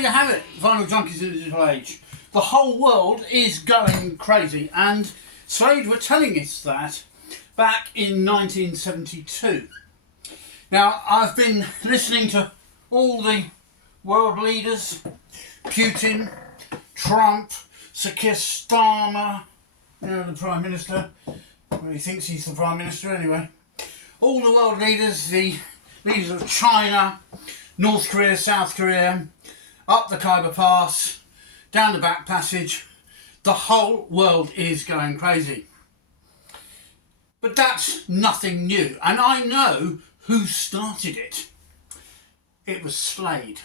you have it, Vinyl Junkies in the Digital Age. The whole world is going crazy, and Slade were telling us that back in 1972. Now, I've been listening to all the world leaders, Putin, Trump, Sir Keir Starmer, the Prime Minister. Well, he thinks he's the Prime Minister anyway. All the world leaders, the leaders of China, North Korea, South Korea, up the Khyber Pass, down the back passage. The whole world is going crazy. But that's nothing new, and I know who started it. It was Slade.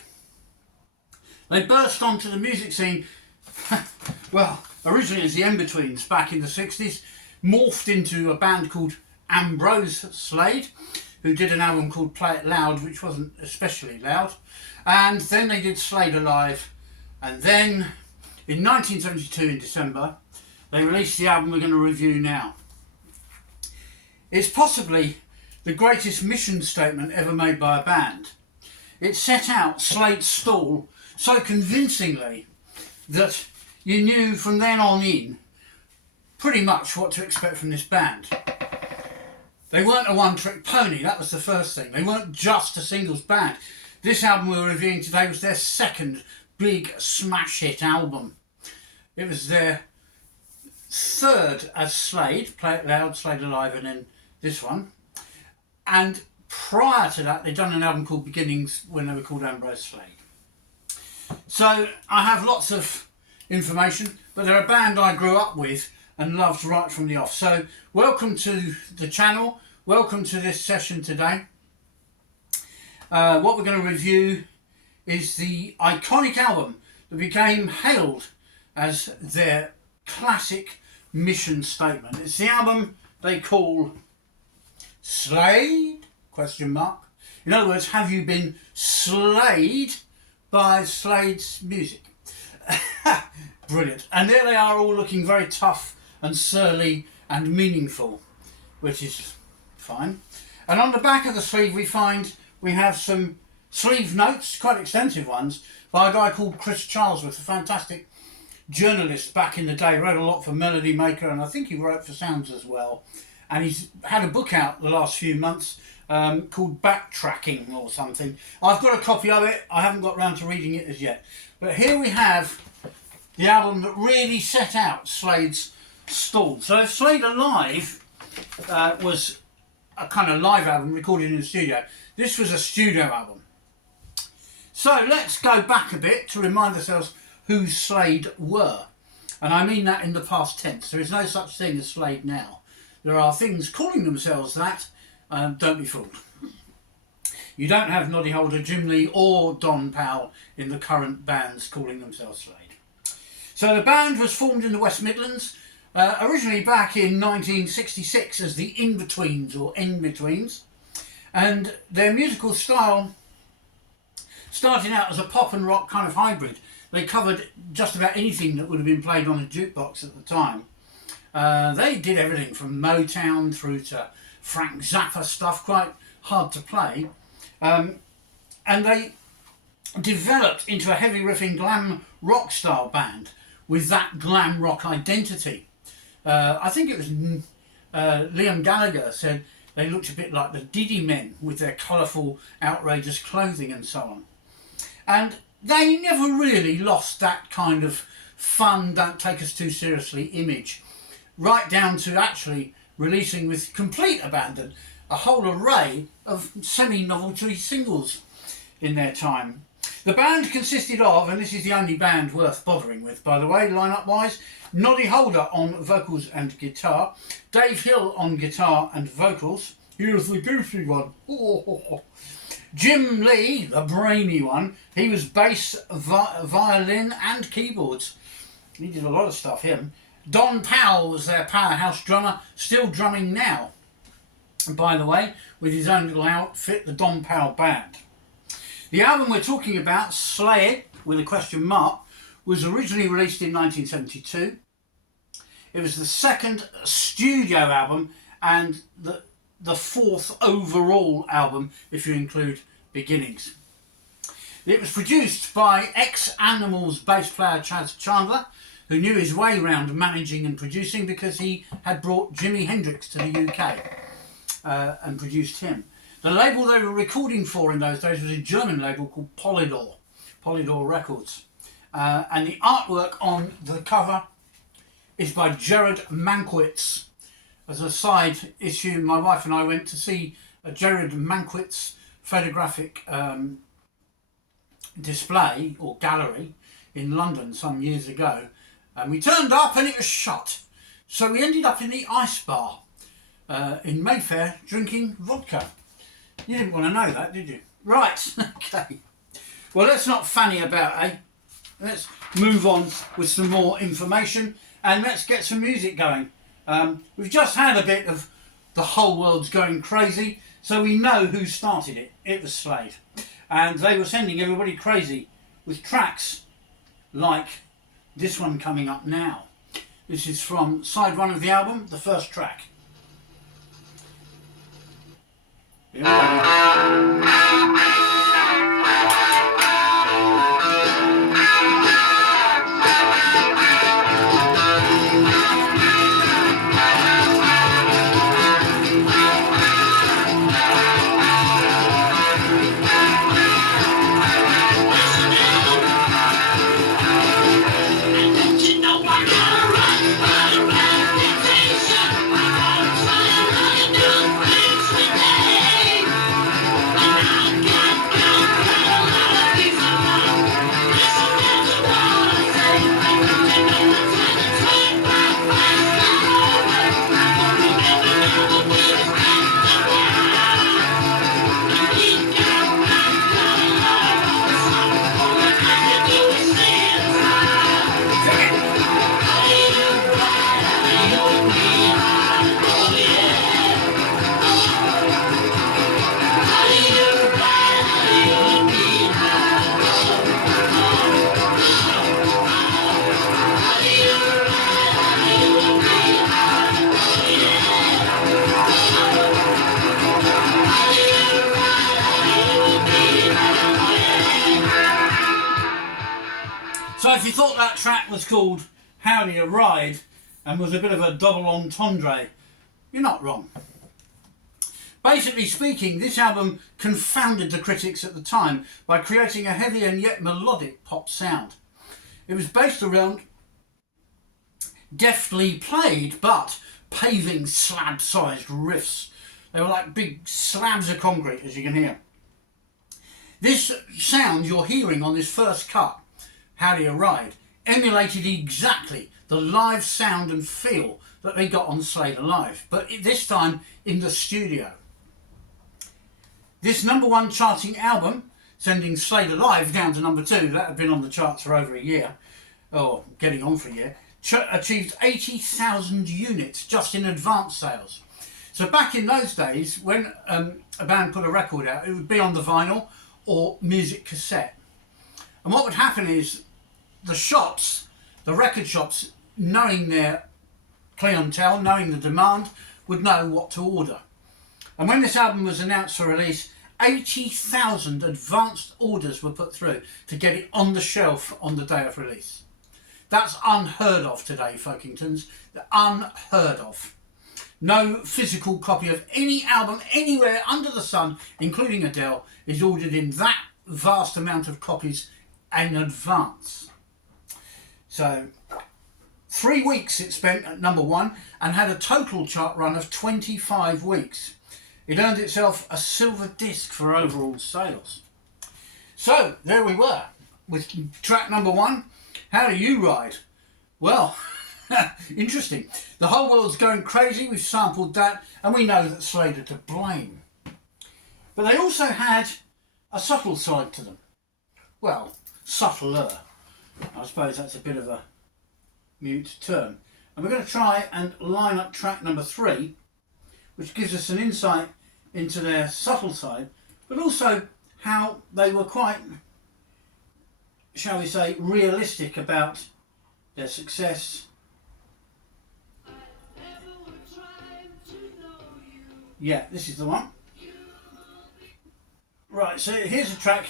They burst onto the music scene, well, originally as the In-Betweens back in the 60s, morphed into a band called Ambrose Slade, who did an album called Play It Loud, which wasn't especially loud. And then they did Slade Alive, and then in 1972 in December, they released the album we're going to review now. It's possibly the greatest mission statement ever made by a band. It set out Slade's stall so convincingly that you knew from then on in pretty much what to expect from this band. They weren't a one-trick pony, that was the first thing. They weren't just a singles band. This album we're reviewing today was their second big smash hit album. It was their third as Slade, Play It Loud, Slade Alive, and then this one. And prior to that, they'd done an album called Beginnings when they were called Ambrose Slade. So I have lots of information, but they're a band I grew up with and loved right from the off. So welcome to the channel, welcome to this session today. What we're going to review is the iconic album that became hailed as their classic mission statement. It's the album they call Slade? ? In other words, have you been slayed by Slade's music? Brilliant. And there they are, all looking very tough and surly and meaningful, which is fine. And on the back of the sleeve we have some sleeve notes, quite extensive ones, by a guy called Chris Charlesworth, a fantastic journalist back in the day. Wrote a lot for Melody Maker, and I think he wrote for Sounds as well. And he's had a book out the last few months called Backtracking or something. I've got a copy of it. I haven't got round to reading it as yet. But here we have the album that really set out Slade's stall. So Slade Alive was a kind of live album recorded in the studio. This was a studio album. So let's go back a bit to remind ourselves who Slade were. And I mean that in the past tense. There is no such thing as Slade now. There are things calling themselves that. Don't be fooled. You don't have Noddy Holder, Jim Lee or Don Powell in the current bands calling themselves Slade. So the band was formed in the West Midlands, originally back in 1966 as the In-Betweens or In-Betweens. And their musical style started out as a pop and rock kind of hybrid. They covered just about anything that would have been played on a jukebox at the time. They did everything from Motown through to Frank Zappa stuff, quite hard to play. And they developed into a heavy riffing glam rock style band with that glam rock identity. I think it was Liam Gallagher said they looked a bit like the Diddy Men with their colourful, outrageous clothing and so on. And they never really lost that kind of fun, don't take us too seriously image, right down to actually releasing with complete abandon a whole array of semi-novelty singles in their time. The band consisted of, and this is the only band worth bothering with by the way, line-up-wise, Noddy Holder on vocals and guitar, Dave Hill on guitar and vocals, here's the goofy one, Jim Lee, the brainy one, he was bass, violin and keyboards. He did a lot of stuff, him. Don Powell was their powerhouse drummer, still drumming now, by the way, with his own little outfit, the Don Powell Band. The album we're talking about, Slade, with a question mark, was originally released in 1972. It was the second studio album and the fourth overall album, if you include Beginnings. It was produced by ex-Animals bass player Chaz Chandler, who knew his way around managing and producing because he had brought Jimi Hendrix to the UK and produced him. The label they were recording for in those days was a German label called Polydor Records. And the artwork on the cover is by Gerard Mankiewicz. As a side issue, my wife and I went to see a Gerard Mankiewicz photographic display or gallery in London some years ago, and we turned up and it was shut. So we ended up in the Ice Bar in Mayfair drinking vodka. You didn't want to know that, did you? Right, okay. Well, let's not fanny about, eh? Let's move on with some more information and let's get some music going. We've just had a bit of The Whole World's Going Crazy, so we know who started it. It was Slade. And they were sending everybody crazy with tracks like this one coming up now. This is from side one of the album, the first track. Here we go. So if you thought that track was called How Do You Ride and was a bit of a double entendre, you're not wrong. Basically speaking, this album confounded the critics at the time by creating a heavy and yet melodic pop sound. It was based around deftly played but paving slab-sized riffs. They were like big slabs of concrete, as you can hear. This sound you're hearing on this first cut, How Do You Ride, emulated exactly the live sound and feel that they got on Slade Alive, but this time in the studio. This #1 charting album, sending Slade Alive down to #2, that had been on the charts for over a year, or getting on for a year, achieved 80,000 units just in advance sales. So back in those days, when a band put a record out, it would be on the vinyl or music cassette. And what would happen is the shops, the record shops, knowing their clientele, knowing the demand, would know what to order. And when this album was announced for release, 80,000 advanced orders were put through to get it on the shelf on the day of release. That's unheard of today, Folkengtons. Unheard of. No physical copy of any album anywhere under the sun, including Adele, is ordered in that vast amount of copies in advance. So 3 weeks it spent at #1 and had a total chart run of 25 weeks. It earned itself a silver disc for overall sales. So there we were with track #1, How Do You Ride? Well, interesting. The Whole World's Going Crazy, we've sampled that, and we know that Slade are to blame. But they also had a subtle side to them. Well, subtler. I suppose that's a bit of a mute term. And we're going to try and line up track #3, which gives us an insight into their subtle side, but also how they were quite, shall we say, realistic about their success. Yeah, this is the one. Right, so here's a track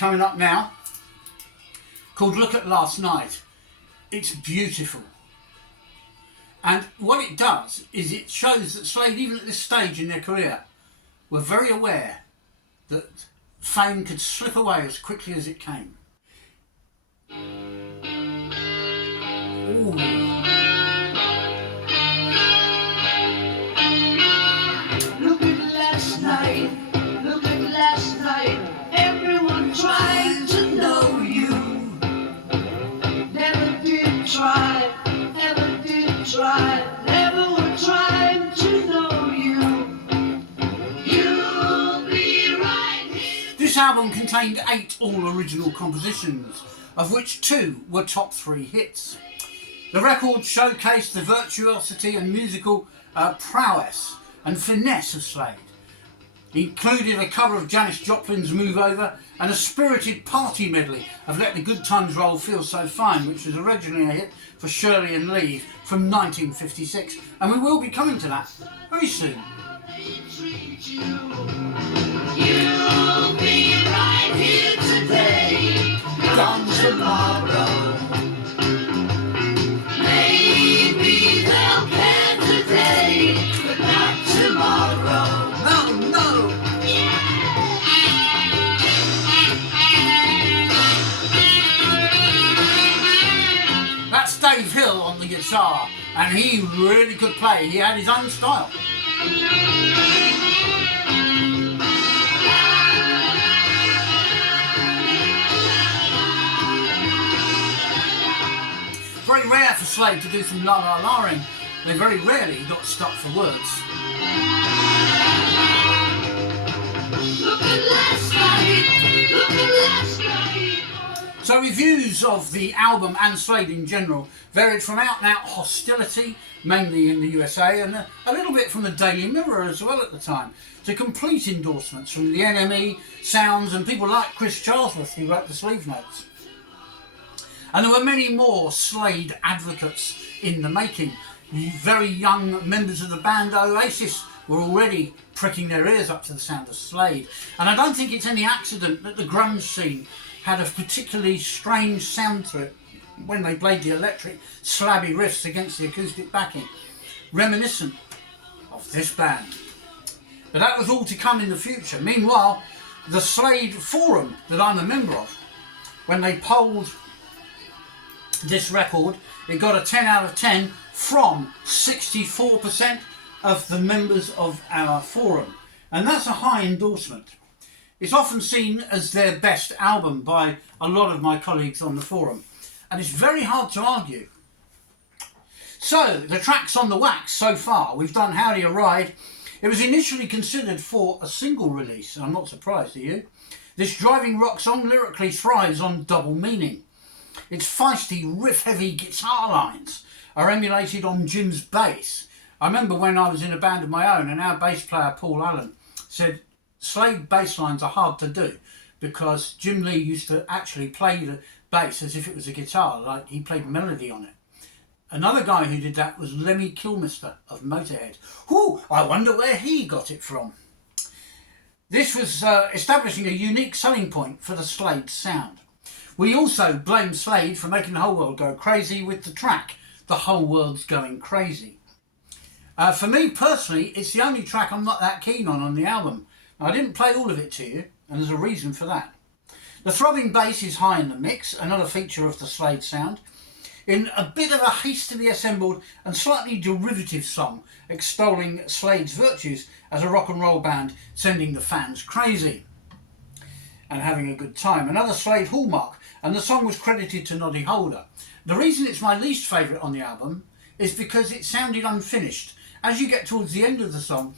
coming up now, called Look at Last Night. It's beautiful. And what it does is it shows that Slade, even at this stage in their career, were very aware that fame could slip away as quickly as it came. Ooh. Look at last night, look at last night, everyone trying to know you. Never did try, never did try, never were trying to know you. You'll be right here. This album contained 8 all-original compositions, of which 2 were top 3 hits. The record showcased the virtuosity and musical prowess and finesse of Slade. It included a cover of Janis Joplin's Move Over and a spirited party medley of Let the Good Times Roll Feel So Fine, which was originally a hit for Shirley and Lee from 1956, and we will be coming to that very soon. You'll be right here today, gone tomorrow. Maybe they'll care today, but not tomorrow. No, no! That's Dave Hill on the guitar, and he really could play. He had his own style. Very rare for Slade to do some la-la-la-ing. They very rarely got stuck for words. Look at last night, look at last night. So reviews of the album and Slade in general varied from out-and-out hostility, mainly in the USA, and a little bit from the Daily Mirror as well at the time, to complete endorsements from the NME, Sounds, and people like Chris Charlesworth, who wrote the sleeve notes. And there were many more Slade advocates in the making. Very young members of the band Oasis were already pricking their ears up to the sound of Slade. And I don't think it's any accident that the grunge scene had a particularly strange sound to it when they played the electric, slabby riffs against the acoustic backing, reminiscent of this band. But that was all to come in the future. Meanwhile, the Slade forum that I'm a member of, when they polled this record, it got a 10 out of 10 from 64% of the members of our forum, and that's a high endorsement. It's often seen as their best album by a lot of my colleagues on the forum, and it's very hard to argue. So, the tracks on the wax so far, we've done Howdy a Ride. It was initially considered for a single release, and I'm not surprised, are you? This driving rock song lyrically thrives on double meaning. Its feisty, riff-heavy guitar lines are emulated on Jim's bass. I remember when I was in a band of my own and our bass player Paul Allen said Slade bass lines are hard to do because Jim Lee used to actually play the bass as if it was a guitar, like he played melody on it. Another guy who did that was Lemmy Kilmister of Motorhead. Whew, I wonder where he got it from. This was establishing a unique selling point for the Slade sound. We also blame Slade for making the whole world go crazy with the track, The Whole World's Going Crazy. For me personally, it's the only track I'm not that keen on the album. I didn't play all of it to you, and there's a reason for that. The throbbing bass is high in the mix, another feature of the Slade sound, in a bit of a hastily assembled and slightly derivative song extolling Slade's virtues as a rock and roll band, sending the fans crazy and having a good time. Another Slade hallmark, and the song was credited to Noddy Holder. The reason it's my least favourite on the album is because it sounded unfinished. As you get towards the end of the song,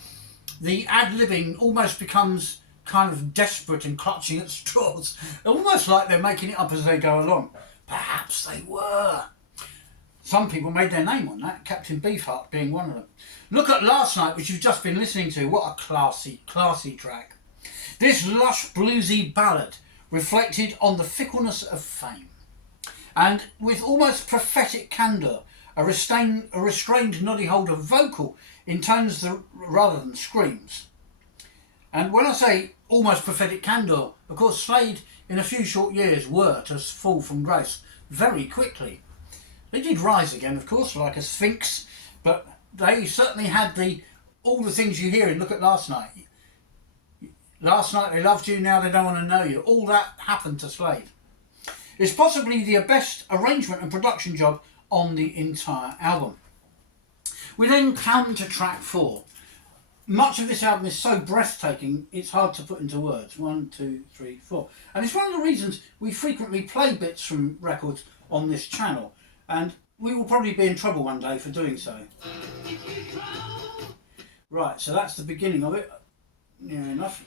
the ad-libbing almost becomes kind of desperate and clutching at straws, almost like they're making it up as they go along. Perhaps they were. Some people made their name on that, Captain Beefheart being one of them. Look at Last Night, which you've just been listening to. What a classy track. This lush bluesy ballad reflected on the fickleness of fame, and with almost prophetic candour, a restrained Noddy Holder vocal in tones rather than screams. And when I say almost prophetic candour, of course Slade in a few short years were to fall from grace very quickly. They did rise again, of course, like a sphinx, but they certainly had all the things you hear in Look at Last Night. Last night they loved you, now they don't want to know you. All that happened to Slade. It's possibly the best arrangement and production job on the entire album. We then come to track 4. Much of this album is so breathtaking, it's hard to put into words. 1, 2, 3, 4. And it's one of the reasons we frequently play bits from records on this channel. And we will probably be in trouble one day for doing so. Right, so that's the beginning of it. Near enough.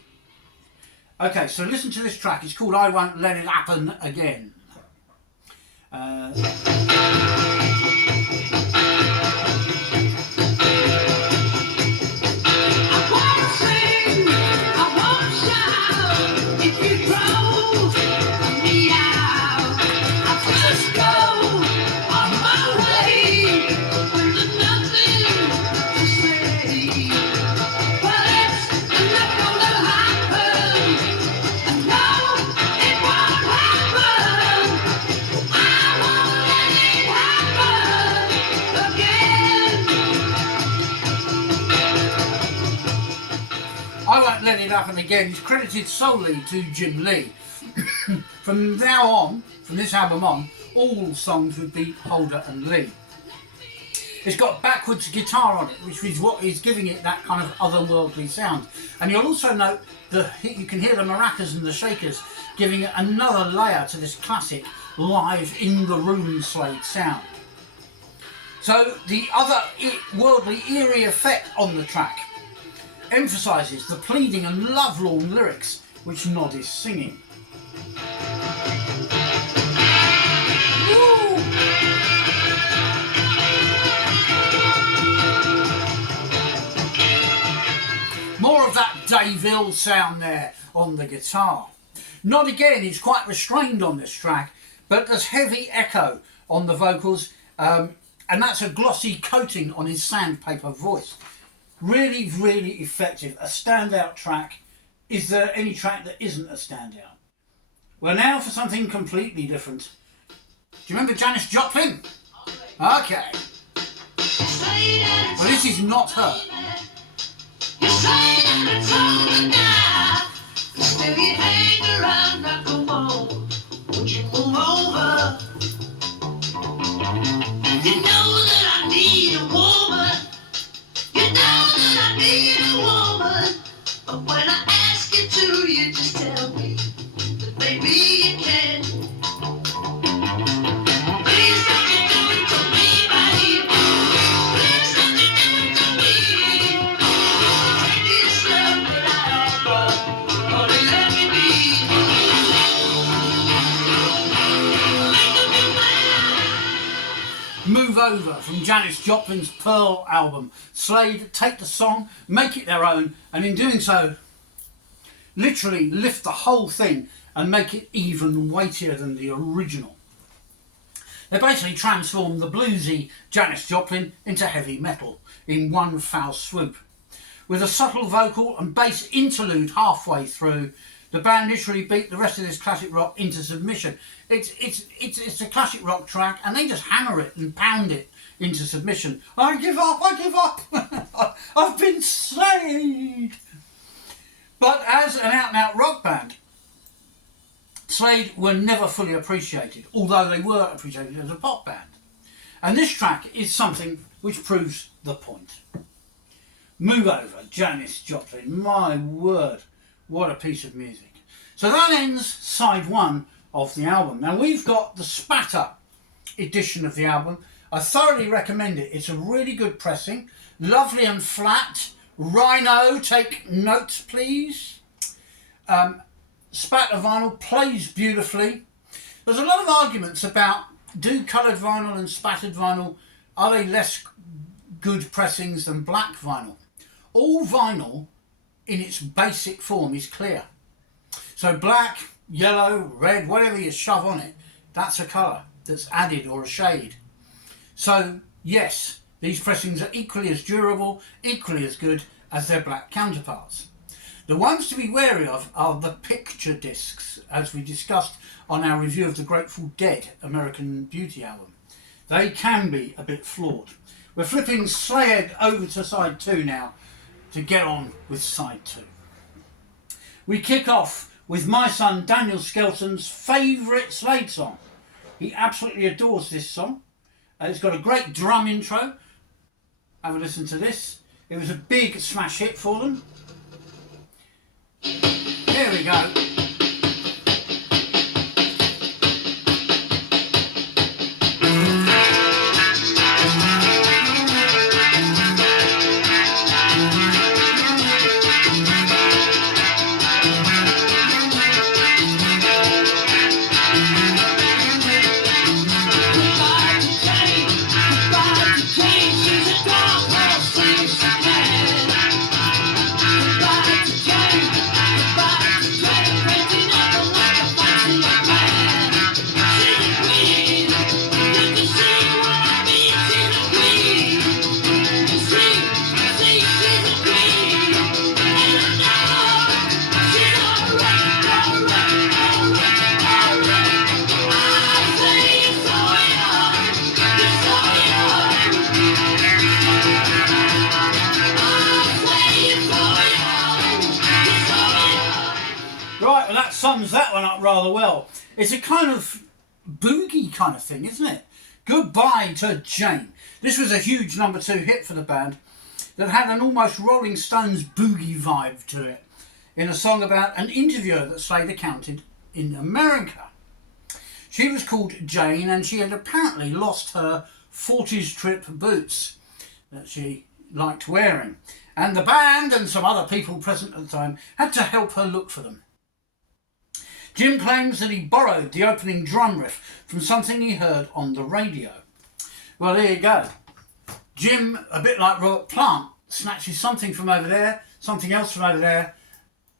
Okay, so listen to this track. It's called I Won't Let It Happen Again. Let It Happen Again is credited solely to Jim Lee. From now on, from this album on, all songs would be Holder and Lee. It's got backwards guitar on it, which is what is giving it that kind of otherworldly sound. And you'll also note you can hear the maracas and the shakers giving it another layer to this classic live in the room Slade sound. So the other worldly eerie effect on the track emphasises the pleading and lovelorn lyrics which Nod is singing. Woo! More of that Dave Hill sound there on the guitar. Nod again is quite restrained on this track, but there's heavy echo on the vocals, and that's a glossy coating on his sandpaper voice. Really, really effective. A standout track. Is there any track that isn't a standout? Well, now for something completely different. Do you remember Janis Joplin? Okay. Well, this is not her. You know that I need a woman. You know that I need a woman. But when I ask you to, you just tell me that maybe you can. Please don't you do it to me, baby. Please don't you do it to me. Take this love that I offer. Only let me be. Move Over from Janis Joplin's Pearl album. Slade take the song, make it their own, and in doing so, literally lift the whole thing and make it even weightier than the original. They basically transformed the bluesy Janis Joplin into heavy metal in one foul swoop. With a subtle vocal and bass interlude halfway through, the band literally beat the rest of this classic rock into submission. It's a classic rock track, and they just hammer it and pound it into submission. I give up, I give up. I've been slayed. But as an out-and-out rock band, Slade were never fully appreciated, although they were appreciated as a pop band. And this track is something which proves the point. Move Over, Janis Joplin. My word, what a piece of music. So that ends side 1 of the album. Now we've got the Spatter edition of the album. I thoroughly recommend it. It's a really good pressing, lovely and flat. Rhino, take notes please. Spatter vinyl plays beautifully. There's a lot of arguments about, do coloured vinyl and spattered vinyl, are they less good pressings than black vinyl? All vinyl in its basic form is clear. So black, yellow, red, whatever you shove on it, that's a colour that's added or a shade. So yes, these pressings are equally as durable, equally as good as their black counterparts. The ones to be wary of are the picture discs, as we discussed on our review of the Grateful Dead American Beauty album. They can be a bit flawed. We're flipping Slayhead over to side 2 now to get on with side 2. We kick off with my son Daniel Skelton's favourite Slade song. He absolutely adores this song. It's got a great drum intro. Have a listen to this. It was a big smash hit for them. Here we go. Right, well that sums that one up rather well. It's a kind of boogie kind of thing, isn't it? Goodbye to Jane. This was a huge number 2 hit for the band that had an almost Rolling Stones boogie vibe to it, in a song about an interviewer that Slade encountered in America. She was called Jane and she had apparently lost her 40s trip boots that she liked wearing, and the band and some other people present at the time had to help her look for them. Jim claims that he borrowed the opening drum riff from something he heard on the radio. Well, there you go. Jim, a bit like Robert Plant, snatches something from over there, something else from over there,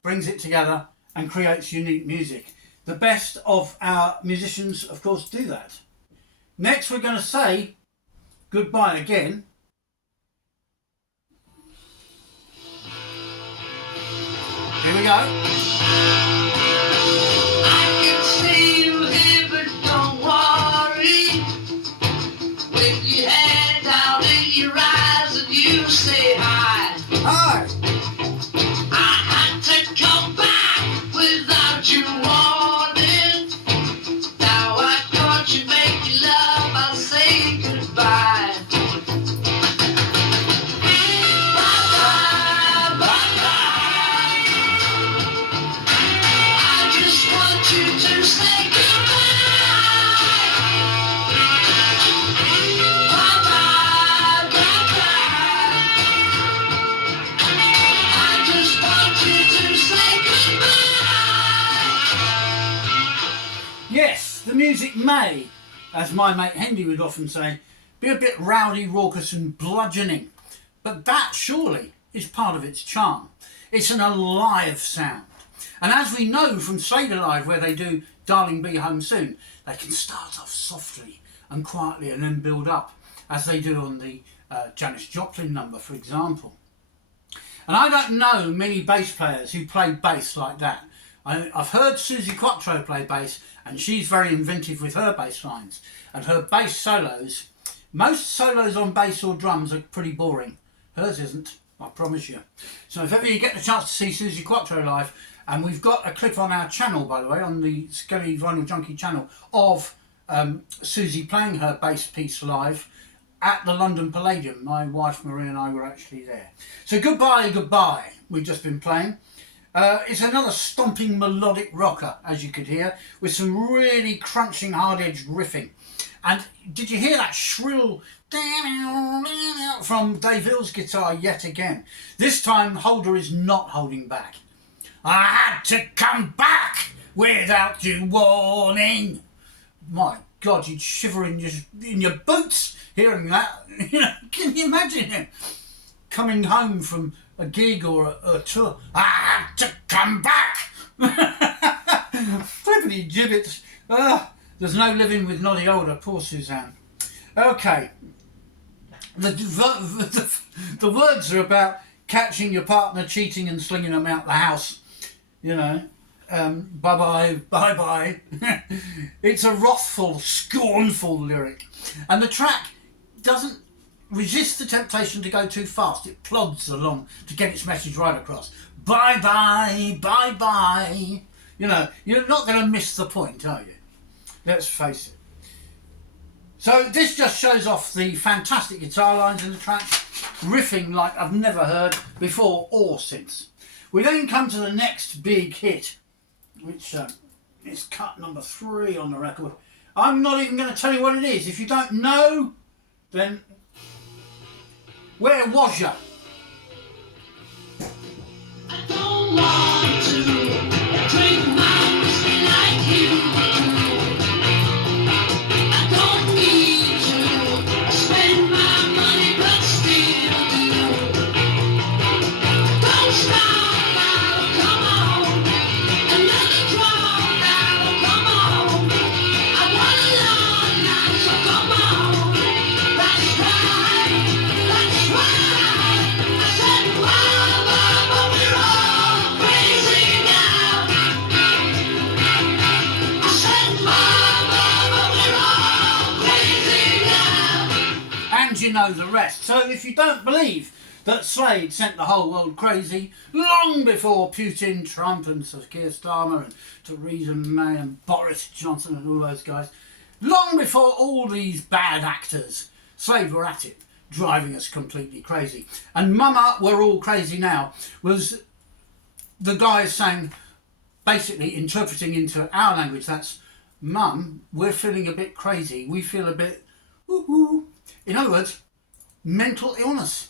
brings it together and creates unique music. The best of our musicians, of course, do that. Next, we're going to say goodbye again. Here we go. Hi. I had to come back without you warning. Now I caught you making love, I'll say goodbye. Bye-bye, bye-bye. I just want you to say goodbye. Bye-bye, bye-bye. I just want you to say goodbye. Yes, the music may, as my mate Hendy would often say, be a bit rowdy, raucous and bludgeoning, but that surely is part of its charm. It's an alive sound. And as we know from Slade Alive, where they do Darling Be Home Soon, they can start off softly and quietly and then build up, as they do on the Janis Joplin number, for example. And I don't know many bass players who play bass like that. I've heard Suzi Quatro play bass, and she's very inventive with her bass lines. And her bass solos, most solos on bass or drums are pretty boring. Hers isn't, I promise you. So if ever you get the chance to see Suzi Quatro live, and we've got a clip on our channel, by the way, on the Skelly Vinyl Junkie channel, of Suzi playing her bass piece live at the London Palladium. My wife Marie and I were actually there. So goodbye, goodbye, we've just been playing. It's another stomping melodic rocker, as you could hear, with some really crunching hard-edged riffing. And did you hear that shrill from Dave Hill's guitar yet again? This time Holder is not holding back. I had to come back without you warning. My God, you'd shiver in your boots hearing that. You know, can you imagine him coming home from a gig or a tour? I had to come back. Flippity gibbets. There's no living with Noddy Holder. Poor Suzanne. Okay. The words are about catching your partner cheating and slinging them out the house, you know. Bye bye. It's a wrathful, scornful lyric, and the track doesn't resist the temptation to go too fast. It plods along to get its message right across. Bye bye. You know, you're not going to miss the point, are you? Let's face it. So this just shows off the fantastic guitar lines in the track, riffing like I've never heard before or since. We then come to the next big hit, which is cut number 3 on the record. I'm not even going to tell you what it is. If you don't know, then where was ya? I don't want to drink my whiskey like you. I don't need to spend my money, but still do. Don't stop now, come on. Another draw now, come on. I want a lot now, so come on. That's right, that's right. I said, wow, but we're all crazy now. I said, wow, but we're all crazy now. And you know the rest. So if you don't believe that Slade sent the whole world crazy long before Putin, Trump and Sir Keir Starmer and Theresa May and Boris Johnson and all those guys, long before all these bad actors, Slade were at it, driving us completely crazy. And Mama, We're All Crazy Now was the guys saying, basically interpreting into our language, that's Mum, we're feeling a bit crazy, we feel a bit woo-hoo. In other words, mental illness.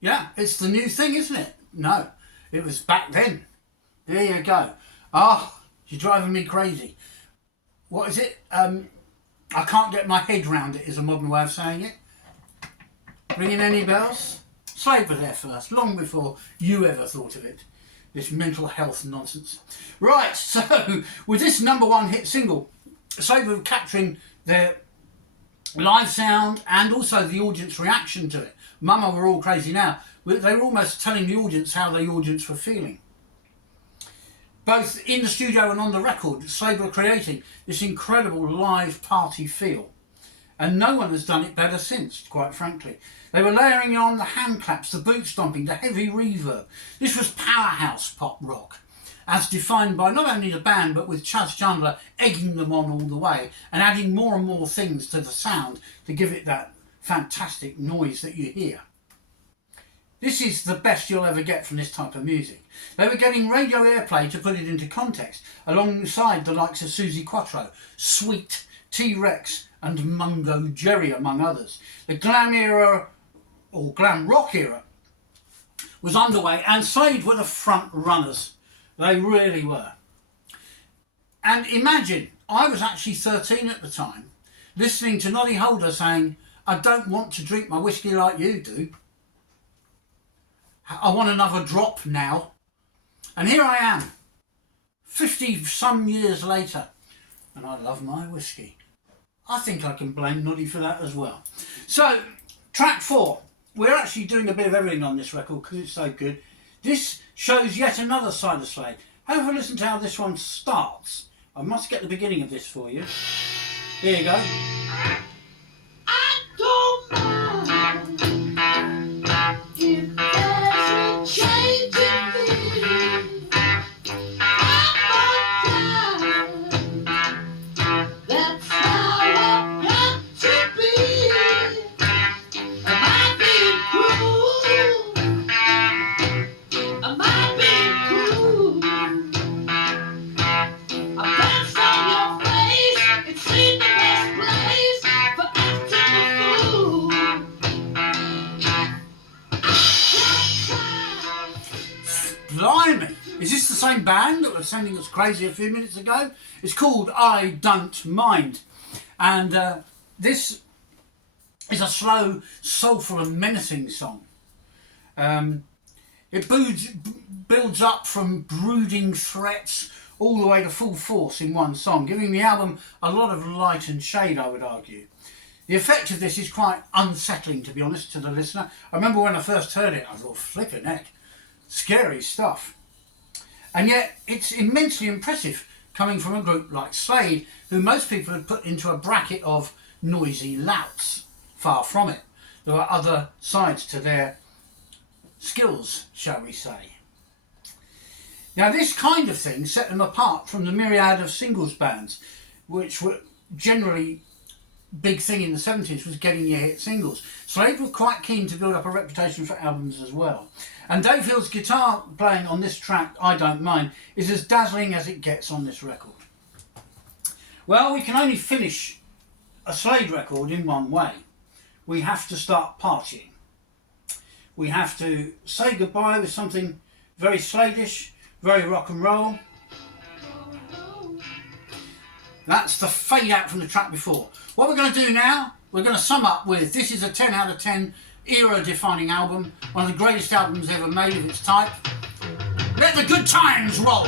Yeah, it's the new thing, isn't it? No, it was back then. There you go. You're driving me crazy. What is it? I can't get my head round it, is a modern way of saying it. Ringing any bells? Slade were there first, long before you ever thought of it. This mental health nonsense. Right, so with this #1 hit single, Slade were capturing their live sound and also the audience reaction to it. Mama, We're All Crazy Now. They were almost telling the audience how the audience were feeling. Both in the studio and on the record, Slade were creating this incredible live party feel. And no one has done it better since, quite frankly. They were layering on the hand claps, the boot stomping, the heavy reverb. This was powerhouse pop rock, as defined by not only the band, but with Chas Chandler egging them on all the way and adding more and more things to the sound to give it that fantastic noise that you hear. This is the best you'll ever get from this type of music. They were getting radio airplay, to put it into context, alongside the likes of Suzi Quatro, Sweet, T-Rex and Mungo Jerry, among others. The glam era, or glam rock era, was underway, and Slade were the front runners. They really were. And imagine, I was actually 13 at the time, listening to Noddy Holder saying, I don't want to drink my whiskey like you do. I want another drop now. And here I am, 50 some years later, and I love my whiskey. I think I can blame Noddy for that as well. So, track 4. We're actually doing a bit of everything on this record because it's so good. This shows yet another side of Slade. Have a listen to how this one starts. I must get the beginning of this for you. Here you go. I don't mind if there's a change in me. I'm on time. That's how I've got to be. Am I being cruel? Am I being cruel? I glanced on your face. It seemed the best place for acting a fool. Blimey! Is this the same band that was sending us crazy a few minutes ago? It's called I Don't Mind. And this is a slow, soulful and menacing song. It builds up from brooding threats all the way to full force in one song, giving the album a lot of light and shade, I would argue. The effect of this is quite unsettling, to be honest, to the listener. I remember when I first heard it, I thought, flipping heck, scary stuff. And yet it's immensely impressive coming from a group like Slade, who most people had put into a bracket of noisy louts. Far from it. There are other sides to their skills, shall we say. Now, this kind of thing set them apart from the myriad of singles bands, which were generally big thing in the 70s, was getting your hit singles. Slade were quite keen to build up a reputation for albums as well. And Dave Hill's guitar playing on this track, I Don't Mind, is as dazzling as it gets on this record. Well, we can only finish a Slade record in one way. We have to start partying. We have to say goodbye with something very Slade-ish, very rock and roll. That's the fade out from the track before. What we're going to do now, we're going to sum up with, this is a 10 out of 10 era-defining album, one of the greatest albums ever made of its type. Let the good times roll!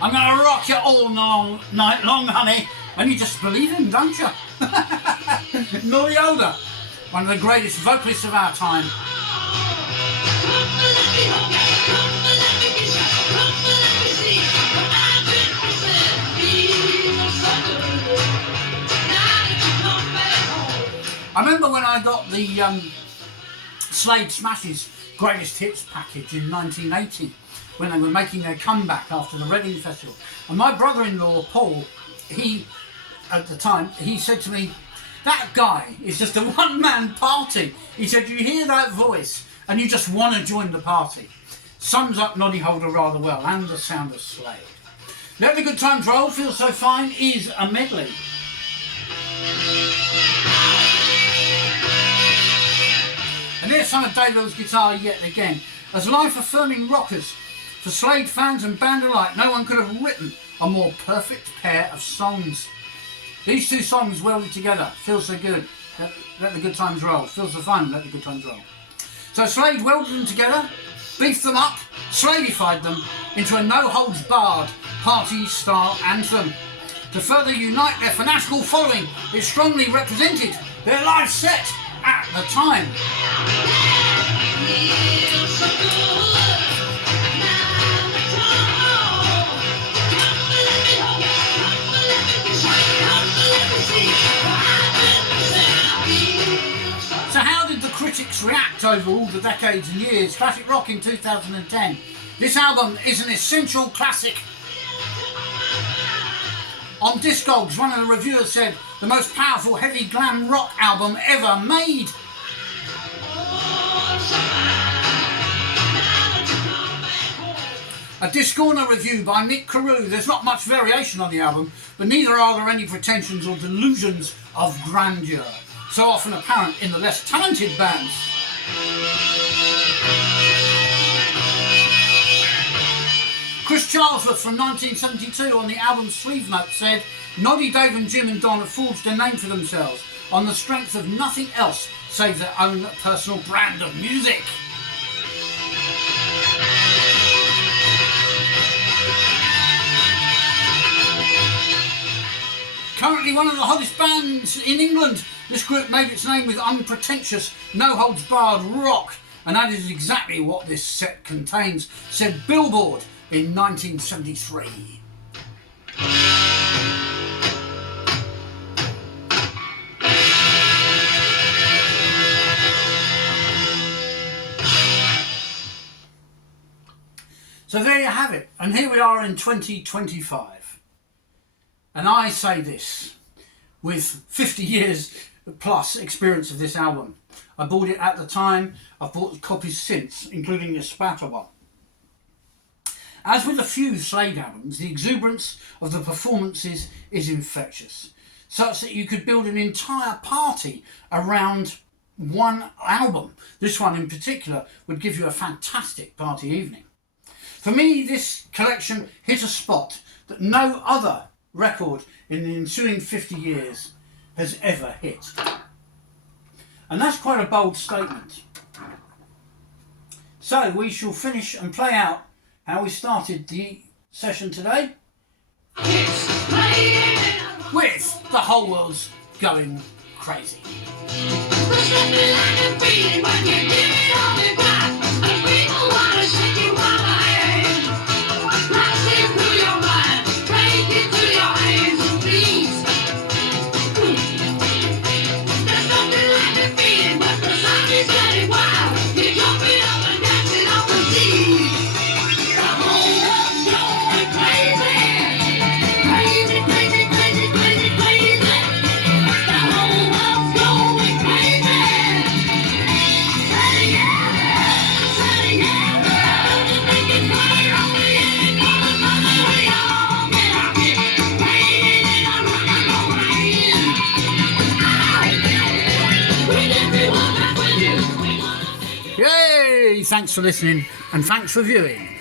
I'm going to rock you all night long, honey. And you just believe him, don't you? Noddy Holder, one of the greatest vocalists of our time. I remember when I got the Slade Smashes Greatest Hits package in 1980, when they were making their comeback after the Reading Festival. And my brother-in-law, Paul, at the time, he said to me, that guy is just a one-man party. He said, you hear that voice and you just want to join the party. Sums up Noddy Holder rather well, and the sound of Slade. Let the Good Times Roll, Feel So Fine is a medley. And here's some of Dave Hill's guitar yet again. As life-affirming rockers, for Slade fans and band alike, no one could have written a more perfect pair of songs. These two songs welded together, Feel So Good, Let the Good Times Roll, Feel So Fine, Let the Good Times Roll. So Slade welded them together, beefed them up, Sladeified them into a no-holds-barred party-style anthem. To further unite their fanatical following, it strongly represented their live set at the time. So how did the critics react over all the decades and years? Classic Rock in 2010. This album is an essential classic. On Discogs, one of the reviewers said, the most powerful heavy glam rock album ever made. A Discorner review by Nick Carew. There's not much variation on the album, but neither are there any pretensions or delusions of grandeur, so often apparent in the less talented bands. Chris Charlesworth from 1972 on the album's sleeve note said, Noddy, Dave and Jim and Don have forged a name for themselves on the strength of nothing else save their own personal brand of music. Currently one of the hottest bands in England, this group made its name with unpretentious, no-holds-barred rock, and that is exactly what this set contains, said Billboard in 1973. So there you have it, and here we are in 2025. And I say this with 50 years plus experience of this album. I bought it at the time, I've bought copies since, including the Spatter one. As with a few Slade albums, the exuberance of the performances is infectious, such that you could build an entire party around one album. This one in particular would give you a fantastic party evening. For me, this collection hit a spot that no other record in the ensuing 50 years has ever hit. And that's quite a bold statement. So we shall finish and play out how we started the session today with The Whole World's Going Crazy. Yay! Thanks for listening and thanks for viewing.